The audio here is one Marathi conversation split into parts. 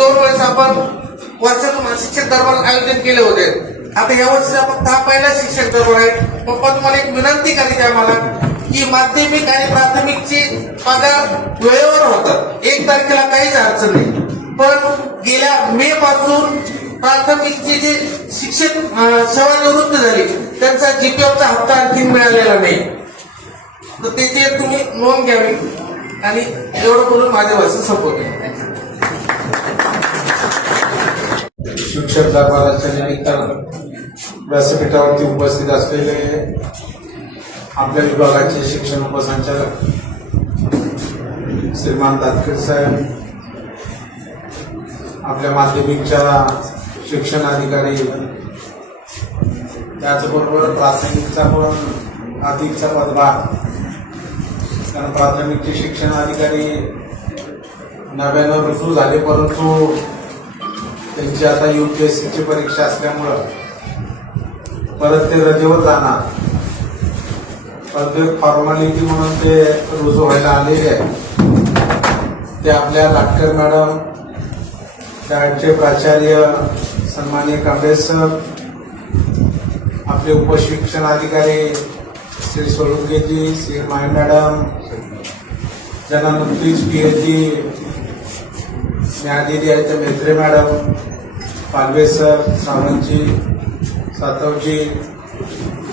2 वेळेस आपण वर्षातून शिक्षक दरबार आयोजन केले होते. आता या वर्षीचा फक्त हा पहिला शिक्षक दरबार आहे. पप्पा तुम्हाला एक विनंती करायची आम्हाला की माध्यमिक आणि प्राथमिकची पगार वेळेवर होतात. 1 तारखेला काहीच अडचण नाही. पण गेल्या मे पासून प्राथमिकचे जे शिक्षक सेवानिवृत्त झाले त्यांचा जीपीएफचा हप्ता आणखी मिळालेला नाही. तर त्याची तुम्ही नोंद घ्यावी. आणि एवढं बोलून माझ्या भाषण संपवतो. शिक्षक दरबाराच्या निमित्तानं व्यासपीठावरती उपस्थित असलेले आपल्या विभागाचे शिक्षण उपसंचालक श्रीमान दातकर साहेब, आपल्या माध्यमिकच्या शिक्षण अधिकारी, त्याचबरोबर प्राथमिकचा पण अधिकचा पदभार, कारण प्राथमिकचे शिक्षण अधिकारी नव्यानं रुजू झाले, परंतु त्यांची आता UPSCची परीक्षा असल्यामुळं परत ते रजेवर जाणार. प्रत्येक फॉर्मॅलिटी म्हणून ते रुजू व्हायला आलेले आहे. ते आपल्या लाटकर मॅडम, शाळेचे प्राचार्य सन्माननीय कांबळे सर, आपले उपशिक्षण अधिकारी श्री सोळुंकेजी, श्री माय मॅडम, ज्यांना नुकतीच PhD मिळालेली आहे, ते मेत्रे मॅडम, पालवे सर, सावंतजी, सातवजी,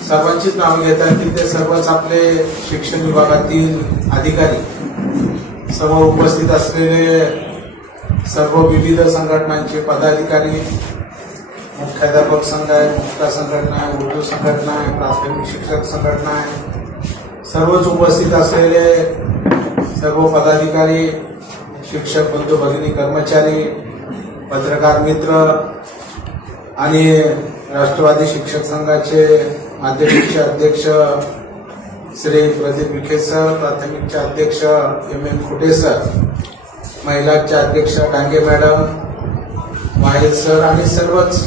सर्वांचीच नाव घेतात की ते सर्वच आपले शिक्षण विभागातील अधिकारी, सर्व उपस्थित असलेले सर्व विविध संघटनांचे पदाधिकारी, मुख्याध्यापक संघ आहे, मुक्ता संघटना आहे, उर्दू संघटना आहे, प्राथमिक शिक्षक संघटना आहे, सर्वच उपस्थित असलेले सर्व पदाधिकारी, शिक्षक बंधू भगिनी, कर्मचारी, पत्रकार मित्र आणि राष्ट्रवादी शिक्षक संघाचे माध्यमिकचे अध्यक्ष श्री प्रदीप विखे सर, प्राथमिकचे अध्यक्ष MM खुटे सर, महिलांचे अध्यक्ष डांगे मॅडम, माहेल सर आणि सर्वच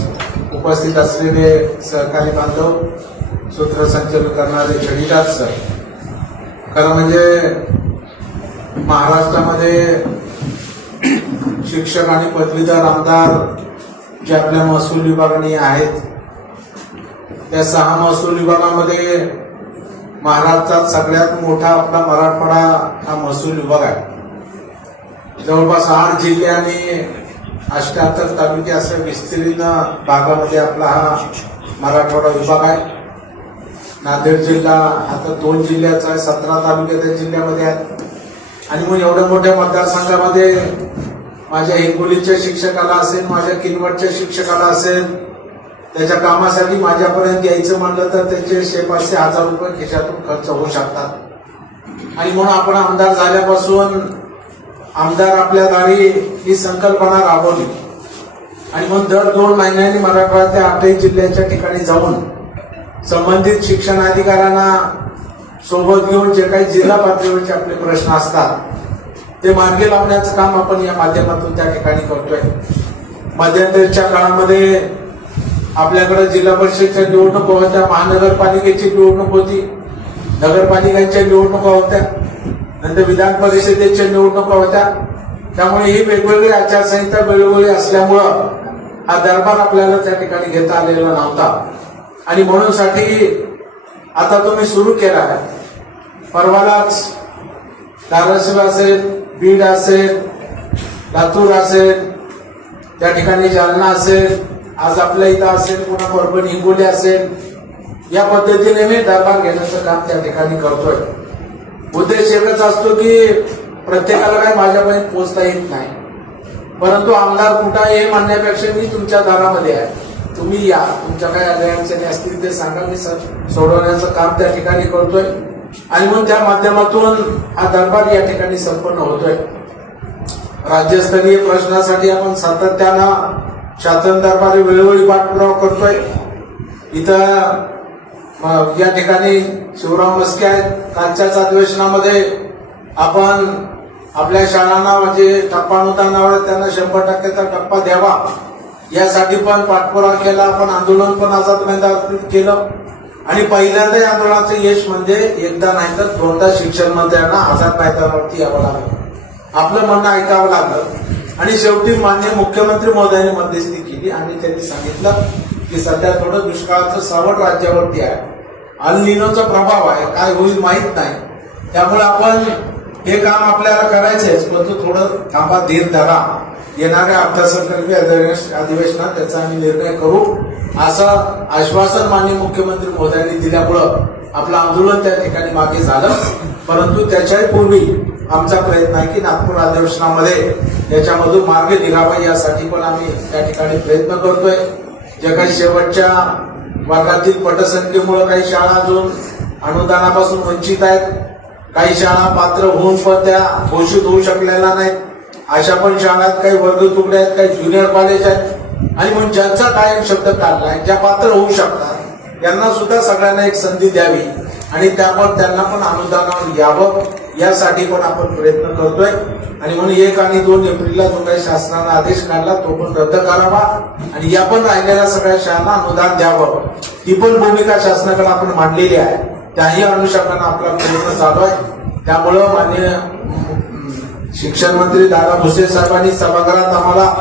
उपस्थित असलेले सहकारी बांधव, सूत्रसंचलन करणारे जडीदार सर. खरं म्हणजे महाराष्ट्रामध्ये शिक्षक आणि पदवीधर आमदार जे आपल्या महसूल विभागाने आहेत, त्या 6 महसूल विभागामध्ये महाराष्ट्रात सगळ्यात मोठा आपला मराठवाडा हा महसूल विभाग आहे. जवळपास 8 जिल्हे आणि 78 तालुके अशा विस्तीर्ण भागामध्ये आपला हा मराठवाडा विभाग आहे. नांदेड जिल्हा आता 2 जिल्ह्याचा आहे, 17 तालुके त्या जिल्ह्यामध्ये आहेत. आणि मग एवढ्या मोठ्या मतदारसंघामध्ये माझ्या हिंगोलीच्या शिक्षकाला असेल, माझ्या किनवटच्या शिक्षकाला असेल, त्याच्या कामासाठी माझ्यापर्यंत यायचं म्हणलं तर त्याचे 500-1000 रुपये खिशातून खर्च होऊ शकतात. आणि म्हणून आपण आमदार झाल्यापासून आमदार आपल्या दारी ही संकल्पना राबवली. आणि मग दर 2 महिन्यांनी मराठवाड्याच्या 8 जिल्ह्याच्या ठिकाणी जाऊन संबंधित शिक्षण अधिकाऱ्यांना सोबत घेऊन जे काही जिल्हा पातळीवरचे आपले प्रश्न असतात ते मार्गी लावण्याचं काम आपण या माध्यमातून त्या ठिकाणी करतोय. मध्यंतरीच्या काळामध्ये आपल्याकडे जिल्हा परिषदच्या निवडणुका होत्या, महानगरपालिकेची निवडणूक होती, नगरपालिकांच्या निवडणुका होत्या, नंतर विधान परिषदेच्या निवडणुका होत्या. त्यामुळे ही वेगवेगळी आचारसंहिता वेगवेगळी असल्यामुळं हा दरबार आपल्याला त्या ठिकाणी घेता आलेला नव्हता. आणि म्हणून साठी आता तुम्ही सुरू केला आहे. परवालाच धाराशिव असेल, बीड असेल, लातूर असेल, त्या ठिकाणी जालना असेल, आज आपल्या इथं असेल, पुन्हा परभणी, हिंगोली असेल, या पद्धतीने मी दरबार घेण्याचं काम त्या ठिकाणी करतोय. उद्देश एकच असतो की प्रत्येकाला काय माझ्यापर्यंत पोहोचता येत नाही, परंतु आमदार कुठं आहे हे म्हणण्यापेक्षा मी तुमच्या दारामध्ये आहे, तुम्ही या, तुमच्या काही अडचणी असतील ते सांगा, मी सोडवण्याचं काम त्या ठिकाणी करतोय. आणि मग त्या माध्यमातून हा दरबार या ठिकाणी संपन्न होतोय. राज्यस्तरीय प्रश्नासाठी आपण सातत्यानं शासन दरबारी वेळोवेळी पाठपुरावा करतोय. इथं या ठिकाणी शिवराम मस्के आहेत. कालच्याच अधिवेशनामध्ये आपण आपल्या शाळांना म्हणजे टप्पा अनुदानावर त्यांना 100% टप्पा द्यावा यासाठी पण पाठपुरावा केला. आपण आंदोलन पण आझाद मैदानात केलं. आणि पहिल्यांदा या आंदोलनाचं यश म्हणजे एकदा नाही तर 2दा शिक्षण मंत्र्यांना आझाद मैदानावरती यावं लागलं, आपलं म्हणणं ऐकावं लागलं. आणि शेवटी माननीय मुख्यमंत्री महोदयांनी मध्यस्थी केली आणि त्यांनी सांगितलं की सध्या थोडं दुष्काळाचं सावट राज्यावरती आहे, अल निनोचा प्रभाव आहे, काय होईल माहित नाही, त्यामुळे आपण हे काम आपल्याला करायचंच, परंतु थोडं थांबा, धीर धरा, येणाऱ्या अर्थसंकल्पीय अधिवेशनात त्याचा आम्ही निर्णय करू, असं आश्वासन माननीय मुख्यमंत्री महोदयांनी दिल्यामुळं आपलं आंदोलन त्या ठिकाणी मागे झालं. परंतु त्याच्याही पूर्वी आमचा प्रयत्न आहे की नागपूर अधिवेशनामध्ये याच्यामधून मार्ग निघावा, यासाठी पण आम्ही त्या ठिकाणी प्रयत्न करतोय. जे काही शेवटच्या वर्गातील पटसंख्येमुळे काही शाळा अजून अनुदानापासून वंचित आहेत, काही शाळा पात्र होऊन पण त्या घोषित होऊ शकलेल्या नाहीत, अशा पण शाळा आहेत, काही वर्ग तुकडे आहेत, काही ज्युनियर कॉलेज आहेत, आणि म्हणून ज्यांचा कायम शब्द काढलाय, ज्या पात्र होऊ शकतात त्यांना सुद्धा सगळ्यांना एक संधी द्यावी आणि त्यांना पण अनुदानावर यावं, यासाठी पण आपण प्रयत्न करतोय. आणि म्हणून 1 आणि 2 एप्रिलला जो काही शासनाने आदेश काढला तो पण रद्द करावा आणि या पण राहिलेल्या सगळ्या शाळांना अनुदान द्यावं, ही पण भूमिका शासनाकडे आपण मांडलेली आहे. त्याही अनुषंगाने आपला प्रयत्न चालू आहे. त्यामुळं माननीय शिक्षण मंत्री दादा भुसे साहेबांनी सभागृहात आम्हाला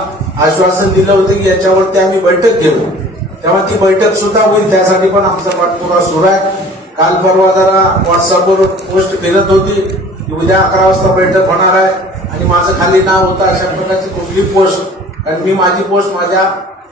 आश्वासन दिलं होतं की याच्यावरती आम्ही बैठक घेऊ, तेव्हा ती बैठक सुद्धा होईल, त्यासाठी पण आमचा पाठपुरावा सुरू आहे. काल परवा जरा व्हॉट्सअपवर पोस्ट फिरत होती की उद्या 11 वाजता बैठक होणार आहे आणि माझं खाली नाव होतं, अशा प्रकारची कुठली पोस्ट, कारण मी माझी पोस्ट माझ्या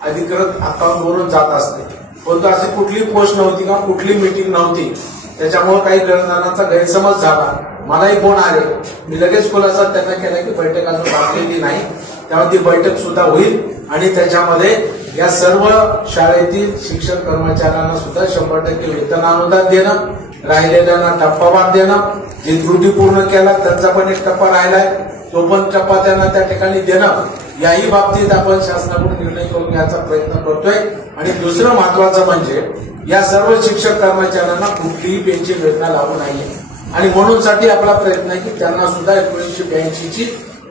अधिकृत अकाउंटवरून जात असते, परंतु अशी कुठली पोस्ट नव्हती किंवा कुठली मीटिंग नव्हती, त्याच्यामुळे काही जणांचा गैरसमज झाला. मलाही फोन आले, मी लगेच खुलासा त्यांना केला की बैठक अजून लागलेली नाही, तेव्हा ती बैठक सुद्धा होईल आणि त्याच्यामध्ये या सर्व शाळेतील शिक्षक कर्मचाऱ्यांना सुद्धा 100% वेतन अनुदान देणं, राहिलेल्यांना टप्पावार देणं, जे त्रुटी पूर्ण केला त्यांचा पण एक टप्पा राहिलाय तो पण टप्पा त्यांना त्या ठिकाणी देणं, याही बाबतीत आपण शासनाकडून निर्णय करून घ्यायचा प्रयत्न करतोय. आणि दुसरं महत्वाचं म्हणजे या सर्व शिक्षक कर्मचाऱ्यांना कुठलीही पेन्शन योजना लागू नाहीये आणि म्हणून साठी आपला प्रयत्न आहे की त्यांना सुद्धा 1982 ची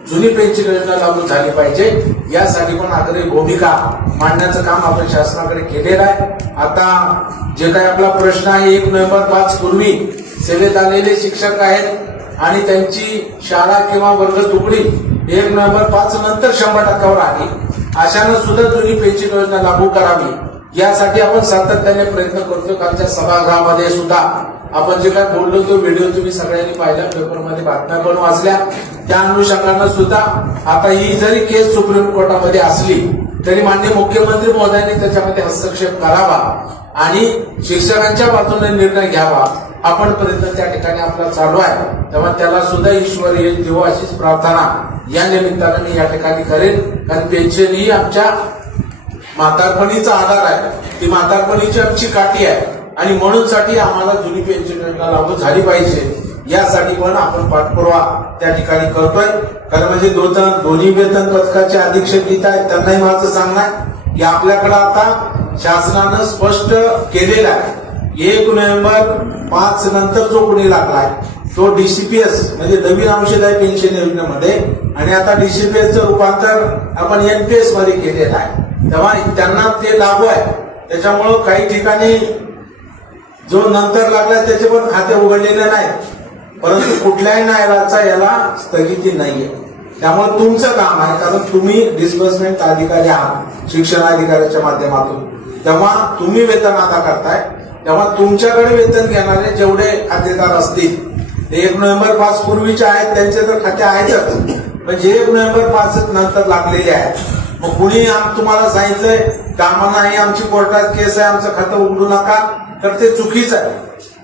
जुनी पेन्शन योजना लागू झाली पाहिजे, यासाठी पण आग्रही भूमिका मांडण्याचं काम आपण शासनाकडे केलेलं आहे. आता जे काही आपला प्रश्न आहे, 1 नोव्हेंबर 5 पूर्वी सेवेत आलेले शिक्षक आहेत आणि त्यांची शाळा किंवा वर्ग तुकडी 1 नोव्हेंबर 5 नंतर 100% आली, अशानं सुद्धा जुनी पेन्शन योजना लागू करावी, यासाठी आपण सातत्याने प्रयत्न करतो. कालच्या सभागृहामध्ये सुद्धा आपण जे काय बोललो तो व्हिडिओ तुम्ही सगळ्यांनी पाहिला, पेपरमध्ये बातम्या पण वाचल्या, त्या अनुषंगानं सुद्धा आता ही जरी केस सुप्रीम कोर्टामध्ये असली तरी माननीय मुख्यमंत्री महोदयांनी त्याच्यामध्ये हस्तक्षेप करावा आणि शिक्षकांच्या बाजूने निर्णय घ्यावा, आपण प्रयत्न त्या ठिकाणी आपला चालू आहे. तेव्हा त्याला सुद्धा ईश्वर येईल देव अशीच प्रार्थना या निमित्तानं मी या ठिकाणी करेन, कारण पेन्शन ही आमच्या म्हातारपणीचा आधार आहे, ती म्हातारपणीची आमची काठी आहे आणि म्हणून साठी आम्हाला जुनी पेन्शन योजना लागू झाली पाहिजे, यासाठी पण आपण पाठपुरावा त्या ठिकाणी करतोय. कारण म्हणजे दोन्ही वेतन पथकाचे अधीक्षक इथं आहेत, त्यांनाही माझं सांगणं आहे की आपल्याकडे आता शासनानं स्पष्ट केलेलं आहे, 1 नोव्हेंबर 5 नंतर जो कोणी लागलाय तो डीसीपीएस म्हणजे नवीन अंशदायी आहे पेन्शन योजनेमध्ये, आणि आता डीसीपीएसचं रूपांतर आपण एनपीएस मध्ये केलेलं आहे, तेव्हा त्यांना ते लागू आहे. त्याच्यामुळं काही ठिकाणी जो नंतर लागला त्याचे पण खाते उघडलेले नाहीत, परंतु कुठल्याही न्यायालयाचा याला स्थगिती नाहीये. त्यामुळे तुमचं काम आहे, कारण तुम्ही डिस्बर्समेंट अधिकारी आहात शिक्षण अधिकाऱ्याच्या माध्यमातून, तेव्हा तुम्ही वेतन अदा करताय, तेव्हा तुमच्याकडे वेतन घेणारे जेवढे खातेदार असतील ते 1 नोव्हेंबर 5 पूर्वीचे आहेत त्यांचे तर खाते आहेतच, म्हणजे 1 नोव्हेंबर 5 नंतर लागलेले आहेत. मग कुणी तुम्हाला सांगितलंय कामा नाही, आमची कोर्टात केस आहे, आमचं खातं उघडू नका, तर ते चुकीचं आहे.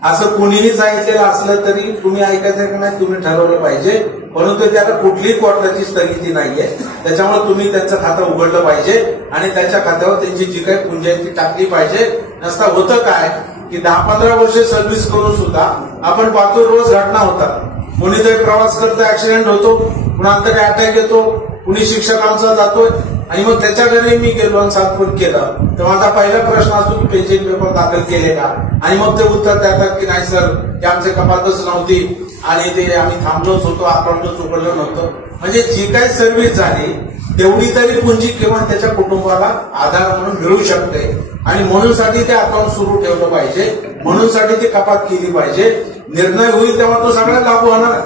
असं कुणीही सांगितलेलं असलं तरी तुम्ही ऐकायचं की नाही तुम्ही ठरवलं पाहिजे, परंतु त्याला कुठलीही कोर्टाची स्थगिती नाहीये, त्याच्यामुळे तुम्ही त्यांचं खातं उघडलं पाहिजे आणि त्यांच्या खात्यावर त्यांची जी काही पुंजी आहे ती टाकली पाहिजे. नसता होतं काय की 10-15 वर्ष सर्व्हिस करून सुद्धा आपण पाहतो रोज घटना होतात, कोणीतरी प्रवास करतो ऍक्सिडेंट होतो, पुन्हा तरी अटॅक येतो, कुणी शिक्षकांचा जातोय आणि मग त्याच्या घरी मी गेलो आणि 7 फूट केलं, तर माझा पहिला प्रश्न असतो की पेन्शन पेपर दाखल केले का, आणि मग ते उत्तर देतात की नाही सर ते आमचे कपातच नव्हती आणि ते आम्ही थांबलोच होतो, अकाउंटच उघडलं नव्हतं. म्हणजे जी काही सर्व्हिस झाली तेवढी तरी पुंजी किंवा त्याच्या कुटुंबाला आधार म्हणून मिळू शकते आणि म्हणून साठी ते अकाउंट सुरू ठेवलं पाहिजे, म्हणून साठी ती कपात केली पाहिजे. निर्णय होईल तेव्हा तो सगळ्या लागू होणार.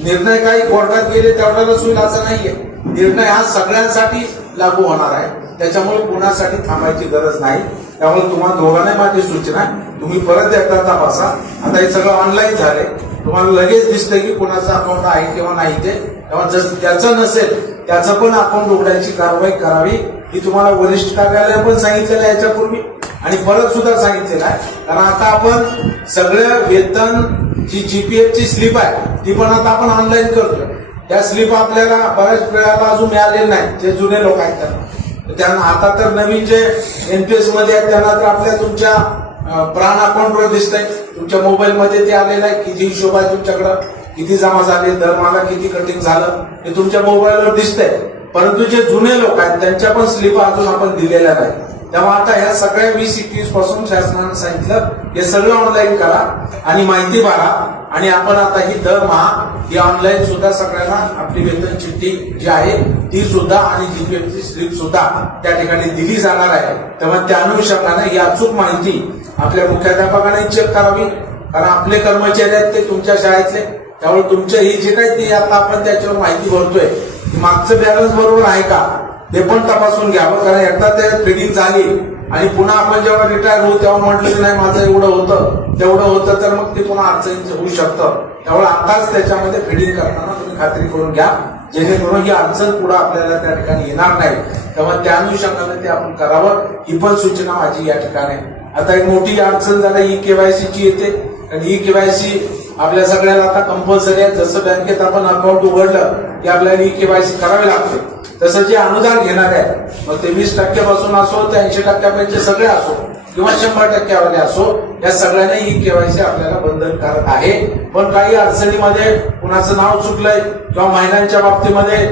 निर्णय काही कोर्टात गेले तेवढ्यालाच होईल असं नाहीये. निर्णय हा सगळ्यांसाठी लागू होणार आहे, त्याच्यामुळे कोणासाठी थांबायची गरज नाही. त्यामुळे तुम्हाला दोघांना माझी सूचना आहे, तुम्ही परत एकदा तपासा. आता हे सगळं ऑनलाईन झाले, तुम्हाला लगेच दिसतंय की कोणाचं अकाउंट आहे किंवा नाही ते. तेव्हा जसं ज्याचं नसेल त्याचं पण अकाउंट उघडायची कारवाई करावी, ही तुम्हाला वरिष्ठ कार्यालय पण सांगितलेलं आहे याच्यापूर्वी आणि परत सुद्धा सांगितलेलं आहे. कारण आता आपण सगळं वेतन जी जीपीएफची स्लिप आहे ती पण आता आपण ऑनलाईन करतोय. त्या स्लिप आपल्याला बऱ्याच वेळाला अजून मिळालेल्या नाही, जे जुने लोक आहेत त्यांना. आता तर नवीन जे एनपीएस मध्ये आहेत त्यांना तर आपल्या तुमच्या प्राण अकाउंटवर दिसतंय, तुमच्या मोबाईलमध्ये ते आलेलं आहे, किती हिशोब आहे तुमच्याकडं, किती जमा झाले, दरमाला किती कटिंग झालं हे तुमच्या मोबाईलवर दिसतंय. परंतु जे जुने लोक आहेत त्यांच्या पण स्लिप अजून आपण दिलेल्या नाही. तेव्हा आता ह्या सगळ्या 20-21 पासून शासनानं सांगितलं हे सगळं ऑनलाईन करा आणि माहिती भरा. आणि आपण आता ही दरमहा ही ऑनलाईन सुद्धा सगळ्यांना आपली वेतन चिठ्ठी जी आहे ती सुद्धा आणि जीपीएफची स्लिप सुद्धा त्या ठिकाणी दिली जाणार आहे. तेव्हा त्या अनुषंगाने ही अचूक माहिती आपल्या मुख्याध्यापकाने चेक करावी. कारण आपले कर्मचारी आहेत ते तुमच्या शाळेतले, त्यामुळे तुमचे ही जे काही ती आता आपण त्याच्यावर माहिती भरतोय मागचं बॅलन्स बरोबर आहे का ते पण तपासून घ्यावं. कारण एकदा ते फिडिंग झाली आणि पुन्हा आपण जेव्हा रिटायर होऊ तेव्हा म्हटलं की नाही माझं एवढं होतं तेवढं होतं तर मग ते पुन्हा अडचणीचं होऊ शकतं. त्यामुळे आताच त्याच्यामध्ये फिडिंग करताना तुम्ही खात्री करून घ्या, जेणेकरून ही अडचण पुढे आपल्याला त्या ठिकाणी येणार नाही. तेव्हा त्या अनुषंगाने ते आपण करावं, ही पण सूचना माझी या ठिकाणी. आता एक मोठी अडचण झाली ई केवायसीची येते. आणि ई केवायसी आपल्या सगळ्याला आता कंपल्सरी आहे. जसं बँकेत आपण अकाउंट उघडलं की आपल्याला ई केवायसी करावी लागते, तसं जे अनुदान घेणार आहे मग ते 20% पासून असो ते 80% सगळे असो किंवा 100% असो, या सगळ्यांना ई केवायसी आपल्याला बंधनकारक आहे. पण काही अडचणीमध्ये कुणाचं नाव चुकलंय किंवा महिलांच्या बाबतीमध्ये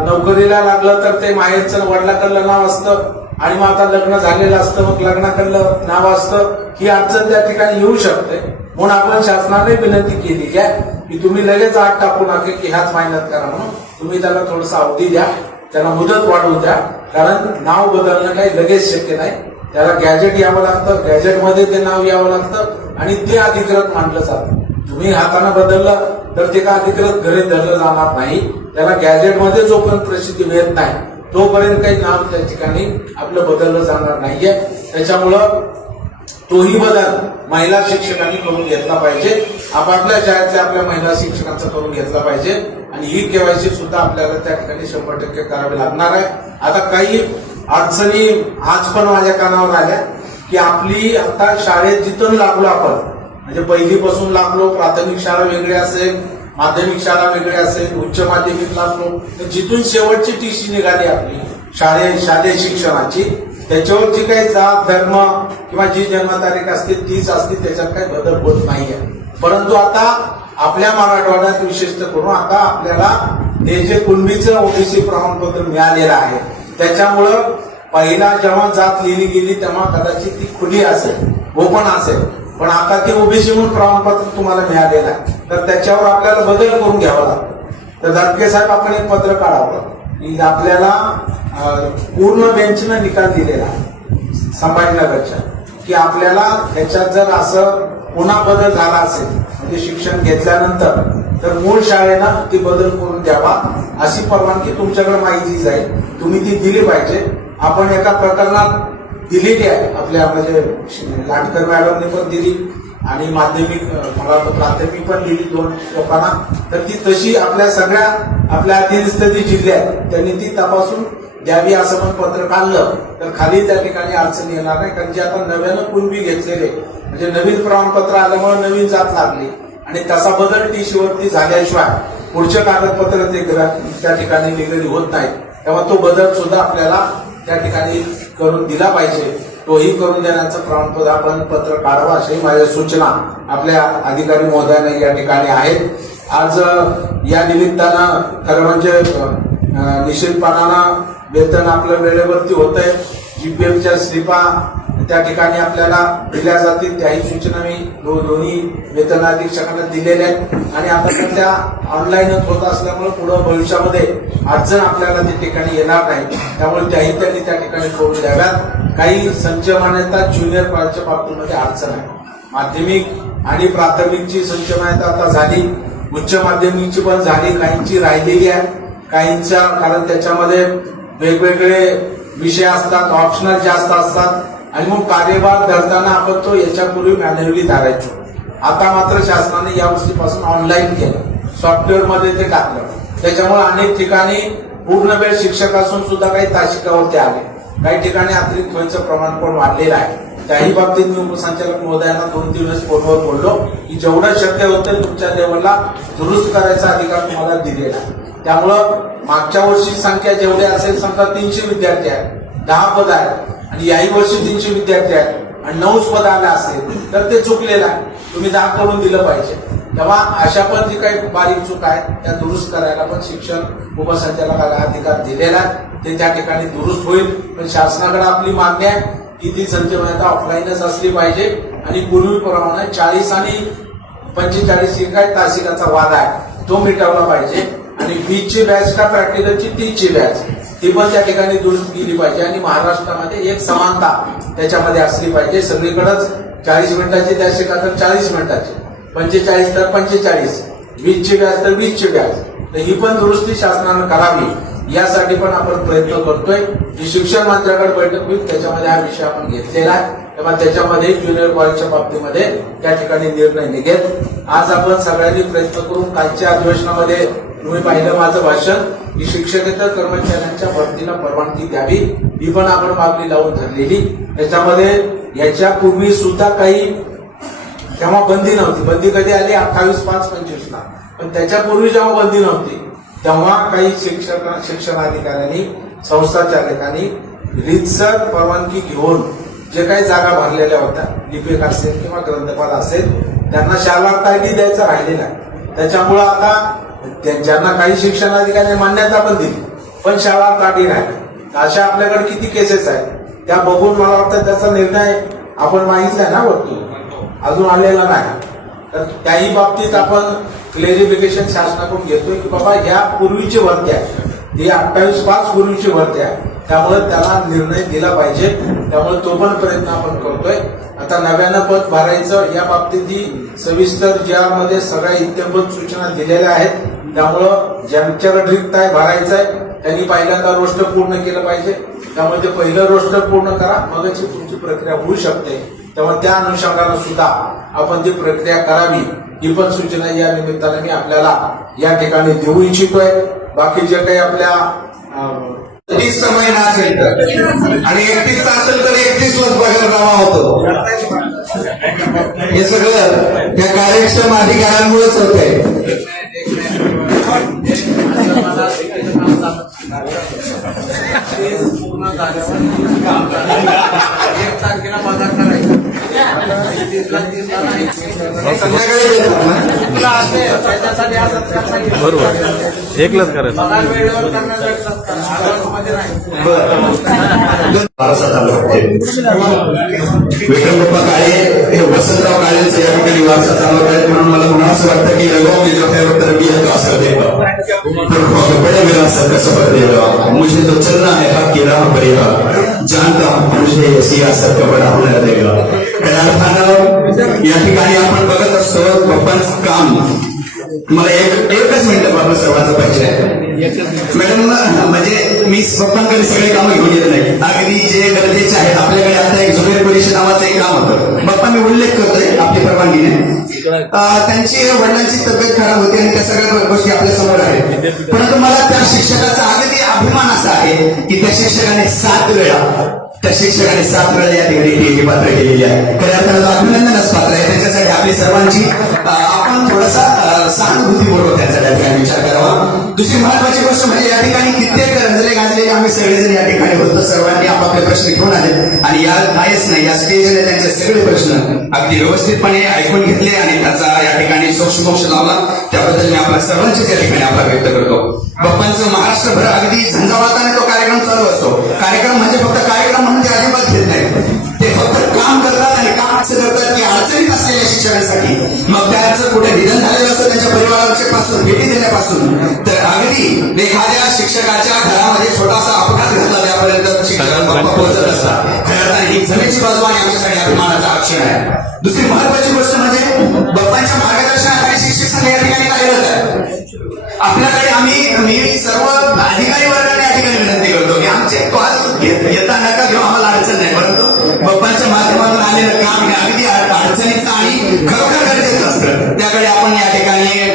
नोकरीला लागलं तर ते माहेरचं वडिलाकडलं नाव असतं आणि मग आता लग्न झालेलं असतं मग लग्नाकडलं नाव असतं, ही अडचण त्या ठिकाणी येऊ शकते. म्हणून आपण शासनाने विनंती केली आहे की तुम्ही लगेच आठ टाकू नका की ह्याच महिन्यात करा म्हणून. तुम्ही त्याला थोडंसं अवधी द्या, त्याला मुदत वाढवू द्या. कारण नाव बदलणं काही लगेच शक्य नाही, त्याला गॅजेट यावं लागतं, गॅजेटमध्ये ते नाव यावं लागतं आणि ते अधिकृत मानलं जातं. तुम्ही हाताने बदललं तर ते का अधिकृत घरी धरलं जाणार नाही. त्याला गॅजेटमध्ये जोपर्यंत प्रसिद्धी मिळत नाही तोपर्यंत काही नाव त्या ठिकाणी आपलं बदललं जाणार नाहीये. त्याच्यामुळं तोही बदल महिला शिक्षकांनी करून घेतला पाहिजे, आपापल्या शाळेतल्या आपल्या महिला शिक्षकांचा करून घेतला पाहिजे. आणि ही केवायसी सुद्धा आपल्याला त्या ठिकाणी 100% करावी लागणार आहे. आता काही अडचणी आज पण माझ्या कानावर आल्या की आपली आता शाळेत जिथून लागलो आपण, म्हणजे पहिलीपासून लागलो, प्राथमिक शाळा वेगळी असेल, माध्यमिक शाळा वेगळी असेल, उच्च माध्यमिक लागलो, तर जिथून शेवटची टीसी निघाली आपली शालेय शिक्षणाची, त्याच्यावर जी काही जात धर्म किंवा जी जन्मतारीख असते तीच असते, त्याच्यात काही बदल होत नाहीये. परंतु आता आपल्या मराठवाड्यात विशेषतः करून आता आपल्याला हे जे कुणबीचं ओबीसी प्रमाणपत्र मिळालेलं आहे त्याच्यामुळं पहिला जेव्हा जात लिहिली गेली तेव्हा कदाचित ती खुली असेल, ओपन असेल, पण आता ते ओबीसी म्हणून प्रमाणपत्र तुम्हाला मिळालेलं आहे, तर त्याच्यावर आपल्याला बदल करून घ्यावा लागतो. तर दाटके साहेब आपण एक पत्र काढावं की आपल्याला पूर्ण बेंचनं निकाल दिलेला आहे संभाजीनगरच्या, की आपल्याला त्याच्यात जर असं पुन्हा बदल झाला असेल म्हणजे शिक्षण घेतल्यानंतर तर मूळ शाळेनं ती बदल करून द्यावा अशी परवानगी तुमच्याकडे माहिती जाईल, तुम्ही ती दिली पाहिजे. आपण एका प्रकरणात दिलेली आहे, आपल्या म्हणजे लाटकर मॅडमने पण दिली आणि माध्यमिक मला वाटतं प्राथमिक पण दिली 2 लोकांना. तर ती तशी आपल्या सगळ्या आपल्या अधीनस्थ जिल्ह्यात त्यांनी ती तपासून द्यावी असं पण पत्र काढलं तर खाली त्या ठिकाणी अडचण येणार नाही. कारण जे आता नव्यानं कुणबी घेतलेले म्हणजे नवीन प्रमाणपत्र आल्यामुळे नवीन जात लागली आणि तसा बदल टीसी वरती झाल्याशिवाय पुढचे कागदपत्र ते त्या ठिकाणी निगडी होत नाही. तेव्हा तो बदल सुद्धा आपल्याला त्या ठिकाणी करून दिला पाहिजे, तोही करून देण्याचं प्रमाणपत्र आपण पत्र काढावं अशी माझ्या सूचना आपल्या अधिकारी महोदयांना या ठिकाणी आहेत. आज या निमित्तानं खरं म्हणजे निश्चितपणानं वेतन आपलं वेळेवरती होत आहे. जीपीएफच्या स्लिपा त्या ठिकाणी आपल्याला दिल्या जातील, त्याही सूचना मी दोन्ही वेतन अधीक्षकांना दिलेल्या आहेत. आणि आता सध्या ऑनलाईनच होत असल्यामुळे पुढे भविष्यामध्ये अडचण आपल्याला त्या ठिकाणी येणार नाही, त्यामुळे त्याही त्यांनी त्या ठिकाणी करून द्याव्यात. काही संच मान्यता ज्युनियर कॉलेजच्या बाबतीमध्ये अडचण आहे, माध्यमिक आणि प्राथमिकची संच मान्यता आता झाली, उच्च माध्यमिकची पण झाली, काहींची राहिलेली आहे, काहींच्या कारण त्याच्यामध्ये वेगवेगळे विषय असतात, ऑप्शनल जास्त असतात आणि मग कार्यभार धरताना आपण तो याच्यापूर्वी मॅन्युअली धरायचो. आता मात्र शासनाने या वर्षीपासून ऑनलाईन केलं, सॉफ्टवेअर मध्ये ते टाकलं. त्याच्यामुळे अनेक ठिकाणी पूर्ण वेळ शिक्षक असून सुद्धा काही तासिकावरती आले, काही ठिकाणी अतिरिक्त व्हायचं प्रमाण पण वाढलेलं आहे. त्याही बाबतीत मी उपसंचालक महोदयांना 2-3 वेळेस फोनवर बोललो की जेवढं शक्य होतं तुमच्या लेवलला दुरुस्त करायचा अधिकार तुम्हाला दिलेला आहे. त्यामुळं मागच्या वर्षी संख्या जेवढी असेल समजा 300 विद्यार्थी आहेत, 10 पद आहेत आणि याही वर्षी 300 विद्यार्थी आहेत आणि 9 पद आले असेल तर ते चुकलेलं आहे. तुम्ही 10 करून दिलं पाहिजे. तेव्हा अशा पण जी काही बारीक चूक आहेत त्या दुरुस्त करायला पण शिक्षण उपसंचालकाला अधिकार दिलेला आहे. ते त्या ठिकाणी दुरुस्त होईल. पण शासनाकडे आपली मागणी आहे की ती संचयता ऑफलाईनच असली पाहिजे आणि पूर्वीप्रमाणे 40 आणि 45 ही काय तासिकाचा वाद आहे तो मिटवला पाहिजे आणि 20ची बॅच का प्रॅक्टिकलची 30ची बॅच ती पण त्या ठिकाणी दुरुस्त केली पाहिजे आणि महाराष्ट्रामध्ये एक समानता त्याच्यामध्ये असली पाहिजे. सगळीकडेच 40 मिनिटाची तासिका तर 40 मिनिटाची, 45 तर 45, 20ची बॅच तर 20ची बॅच, तर ही पण दुरुस्ती शासनानं करावी यासाठी पण आपण प्रयत्न करतोय. जी शिक्षण मंत्र्याकडे बैठक होईल त्याच्यामध्ये हा विषय आपण घेतलेला आहे. तेव्हा त्याच्यामध्ये ज्युनियर कॉलेजच्या बाबतीमध्ये त्या ठिकाणी निर्णय निघेल. आज आपण सगळ्यांनी प्रयत्न करून कालच्या अधिवेशनामध्ये तुम्ही पाहिलं माझं भाषण की शिक्षकेतर कर्मचाऱ्यांच्या भरतीला परवानगी द्यावी ही पण आपण मागणी लावून धरलेली. त्याच्यामध्ये याच्यापूर्वी सुद्धा काही तेव्हा बंदी नव्हती. बंदी कधी आली 28/5/25 पण त्याच्यापूर्वी जेव्हा बंदी नव्हती तेव्हा काही शिक्षण अधिकाऱ्यांनी संस्थाचालकांनी रीतसर परवानगी घेऊन जे काही जागा भरलेल्या होत्या, लिपिक असेल किंवा ग्रंथपाल असेल, त्यांना शाला कायदी द्यायचा राहिलेला आहे. त्याच्यामुळं आता ज्यांना काही शिक्षण अधिकाऱ्यांनी मान्यता पण दिली पण शाळा काढली नाही. अशा आपल्याकडे किती केसेस आहेत त्या बघून मला वाटतं त्याचा निर्णय आपण मागितलाय ना वरतून, अजून आलेला नाही. तर त्याही बाबतीत आपण क्लेरिफिकेशन शासनाकडून घेतोय की बाबा ह्या पूर्वीची भरती आहे, ही 28/5 पूर्वीची भरती आहे, त्यामुळे त्याला निर्णय दिला पाहिजे. त्यामुळे तो पण प्रयत्न आपण करतोय. आता नव्यानं पद भरायचं या बाबतीत ही सविस्तर ज्यामध्ये सगळ्या इत्यंभूत सूचना दिलेल्या आहेत. त्यामुळं ज्यांच्याकडे रिक्त आहे भरायचं आहे त्यांनी पहिल्यांदा रोस्टर पूर्ण केलं पाहिजे. त्यामुळे ते पहिलं रोस्टर पूर्ण करा, मगच तुमची प्रक्रिया होऊ शकते. त्यामुळे त्या अनुषंगानं सुद्धा आपण ती प्रक्रिया करावी ही पण सूचना या निमित्ताने मी आपल्याला या ठिकाणी देऊ इच्छितोय. बाकी जे काही आपल्या 30 महिना असेल तर आणि 31 असेल तर 31 वर्ष पगार जमा होतो. हे सगळं त्या कार्यक्षम अधिकाऱ्यांमुळेच होत आहे. बरोबर एकलंच करायचं. विक्रमप्पा काळे हे वसंतराव काळेंचं या ठिकाणी वारसा चालवत आहेत म्हणून मला म्हणून असं वाटतं की लगाव की जो है वो तरबियत का असर देगा फिर बड़े मेरा सर का सफर देगा मुझे तो चलना है हक की राह पर जानता हूं मुझे सियासत का बड़ा हुनर देगा. खऱ्या अर्थानं या ठिकाणी आपण बघत असतो पप्पांचं काम. मला एकच मिनिट बाबा सर्वांचं पाहिजे मॅडम. म्हणजे मी पप्पांकडे सगळे कामं घेऊन येत नाही, अगदी जे गरजेचे आहेत. आपल्याकडे आता एक जुबेर परिषद नावाचं एक काम होतं. पप्पा मी उल्लेख करतोय आपली परवानगीने. त्यांची वडिलांची तब्येत खराब होती आणि त्या सगळ्या गोष्टी आपल्या समोर आहेत. परंतु मला त्या शिक्षकाचा अगदी अभिमान असा आहे की त्या शिक्षकाने 7 वेळा या ठिकाणी टीएटी पात्र केलेली आहे. खऱ्या अर्थानं अभिनंदनच पात्र आहे. त्याच्यासाठी आपली सर्वांची आपण थोडासा सहानुभूतीपूर्वक त्यांचा त्या ठिकाणी विचार करावा. दुसरी महत्वाची गोष्ट म्हणजे या ठिकाणी कित्येक रंजले गाजलेले आम्ही सगळेजण या ठिकाणी होतो. सर्वांनी आपापले प्रश्न घेऊन आले आणि या नाहीच नाही या स्टेजने त्यांचे सगळे प्रश्न अगदी व्यवस्थितपणे ऐकून घेतले आणि त्याचा या ठिकाणी सोक्षमोक्ष लावला. त्याबद्दल मी आपल्या सर्वांचेच या ठिकाणी आभार व्यक्त करतो. बाप्पांचं महाराष्ट्रभर अगदी झंझावाताने तो कार्यक्रम चालू असतो. कार्यक्रम म्हणजे फक्त कार्यक्रम म्हणून ते अजिबात घेत नाही. ते फक्त काम करतात आणि काम असं करतात की अडचणीत असलेल्या शिक्षणासाठी मग त्याचं कुठे निधन झालेलं असतं त्यांच्या परिवाराच्या पासून भेटी देण्यापासून तर अगदी एखाद्या शिक्षकाच्या घरामध्ये छोटासा अपघात घडला त्यापर्यंत शिक्षक बाप्पा पोहोचत असतात. खऱ्या अर्थाने ही जमेची बाजू आणि आमच्यासाठी अभिमानाचा अक्षर आहे. दुसरी महत्वाची गोष्ट म्हणजे बाप्पांच्या मार्गदर्शनाखाली शिक्षक संघ या ठिकाणी कार्यरत आहे. झालेलं काम हे अगदी अडचणीचं आणि खरोखर गरजेचं असतं त्याकडे आपण या ठिकाणी